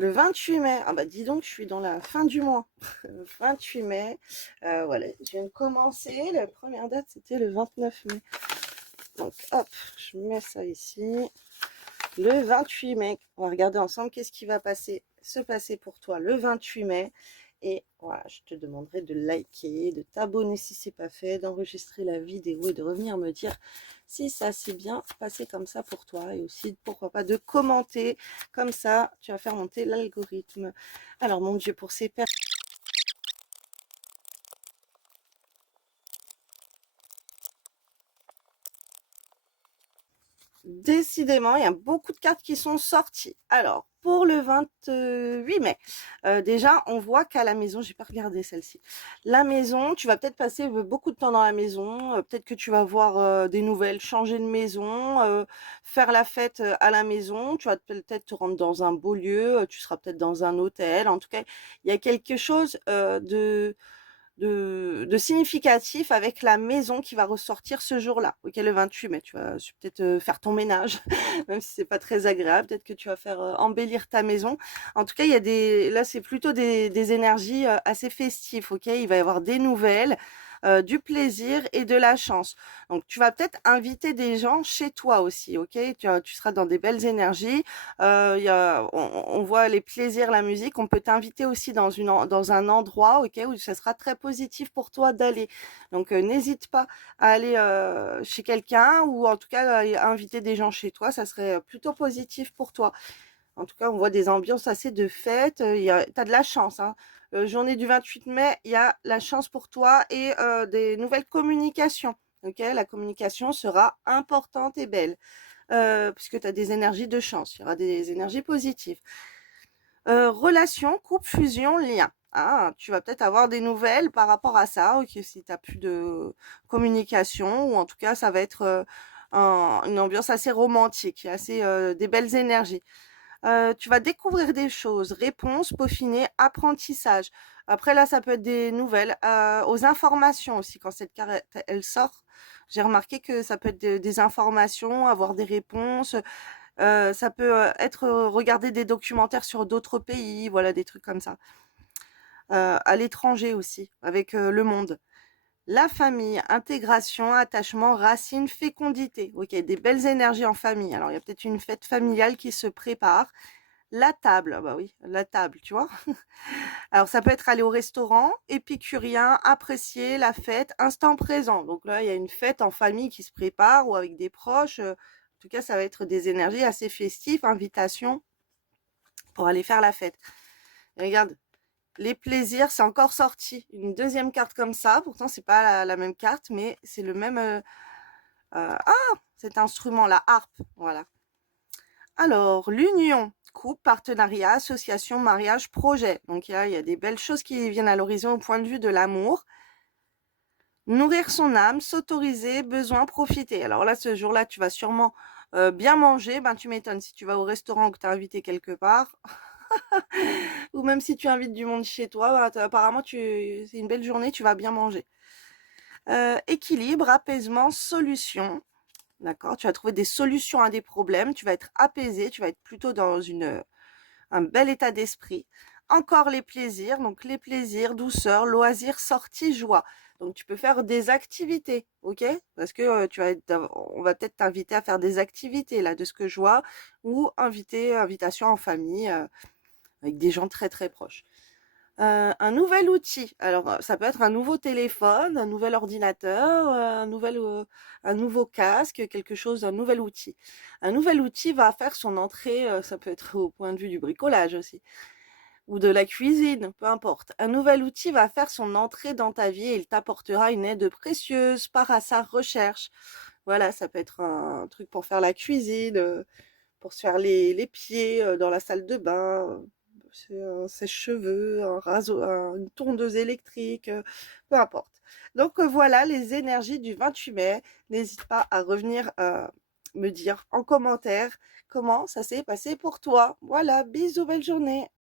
Le 28 mai, ah bah dis donc, je suis dans la fin du mois. Le 28 mai, voilà, je viens de commencer. La première date, c'était le 29 mai. Donc, hop, je mets ça ici. Le 28 mai, on va regarder ensemble qu'est-ce qui va se passer pour toi le 28 mai. Et voilà, je te demanderai de liker, de t'abonner si c'est pas fait, d'enregistrer la vidéo et de revenir me dire si ça s'est bien passé comme ça pour toi. Et aussi, pourquoi pas, de commenter. Comme ça, tu vas faire monter l'algorithme. Alors, mon Dieu, pour ces personnes... Décidément, il y a beaucoup de cartes qui sont sorties. Alors, pour le 28 mai, déjà, on voit qu'à la maison, j'ai pas regardé celle-ci. La maison, tu vas peut-être passer beaucoup de temps dans la maison. Peut-être que tu vas voir des nouvelles, changer de maison, faire la fête à la maison. Tu vas peut-être te rendre dans un beau lieu. Tu seras peut-être dans un hôtel. En tout cas, il y a quelque chose de significatif avec la maison qui va ressortir ce jour-là. Ok, le 28 mai, tu vas peut-être faire ton ménage, même si c'est pas très agréable. Peut-être que tu vas faire embellir ta maison. En tout cas, il y a là, c'est plutôt des énergies assez festives. Ok, il va y avoir des nouvelles. Du plaisir et de la chance. Donc, tu vas peut-être inviter des gens chez toi aussi, ok? Tu seras dans des belles énergies. On voit les plaisirs, la musique. On peut t'inviter aussi dans un endroit, ok, où ce sera très positif pour toi d'aller. Donc, n'hésite pas à aller chez quelqu'un ou en tout cas à inviter des gens chez toi. Ça serait plutôt positif pour toi. En tout cas, on voit des ambiances assez de fête. T'as de la chance, hein. Journée du 28 mai, il y a la chance pour toi et des nouvelles communications. Ok, la communication sera importante et belle puisque tu as des énergies de chance. Il y aura des énergies positives. Relation, couple, fusion, lien. Ah, tu vas peut-être avoir des nouvelles par rapport à ça. Ok, si tu n'as plus de communication ou en tout cas, ça va être une ambiance assez romantique, assez des belles énergies. Tu vas découvrir des choses, réponses, peaufiner, apprentissage. Après là, ça peut être des nouvelles, aux informations aussi. Quand cette carte elle sort, j'ai remarqué que ça peut être des informations, avoir des réponses. Ça peut être regarder des documentaires sur d'autres pays, voilà, des trucs comme ça. À l'étranger aussi, avec le monde. La famille, intégration, attachement, racine, fécondité. Ok, des belles énergies en famille. Alors, il y a peut-être une fête familiale qui se prépare. La table, ah bah oui, la table, tu vois. Alors ça peut être aller au restaurant, épicurien, apprécier la fête, instant présent. Donc là, il y a une fête en famille qui se prépare ou avec des proches. En tout cas, ça va être des énergies assez festives, invitation pour aller faire la fête. Et regarde, les plaisirs, c'est encore sorti. Une deuxième carte comme ça. Pourtant, c'est pas la même carte, mais c'est le même. Cet instrument, la harpe, voilà. Alors, l'union, couple, partenariat, association, mariage, projet. Donc, il y a des belles choses qui viennent à l'horizon au point de vue de l'amour. Nourrir son âme, s'autoriser, besoin, profiter. Alors là, ce jour-là, tu vas sûrement bien manger. Ben, tu m'étonnes si tu vas au restaurant ou que tu as invité quelque part. Ou même si tu invites du monde chez toi, bah, apparemment, c'est une belle journée, tu vas bien manger. Équilibre, apaisement, solution. D'accord? Tu vas trouver des solutions à des problèmes, tu vas être apaisé, tu vas être plutôt dans un bel état d'esprit. Encore les plaisirs, donc les plaisirs, douceur, loisirs, sorties, joie. Donc tu peux faire des activités, ok? Parce que on va peut-être t'inviter à faire des activités là, de ce que je vois, ou invitation en famille avec des gens très très proches. Un nouvel outil. Alors, ça peut être un nouveau téléphone, un nouvel ordinateur, un nouveau casque, quelque chose, un nouvel outil. Un nouvel outil va faire son entrée, ça peut être au point de vue du bricolage aussi, ou de la cuisine, peu importe. Un nouvel outil va faire son entrée dans ta vie et il t'apportera une aide précieuse par à sa recherche. Voilà, ça peut être un truc pour faire la cuisine, pour se faire les pieds dans la salle de bain, c'est un sèche-cheveux, une tondeuse électrique, peu importe. Donc voilà les énergies du 28 mai. N'hésite pas à revenir me dire en commentaire comment ça s'est passé pour toi. Voilà, bisous, belle journée.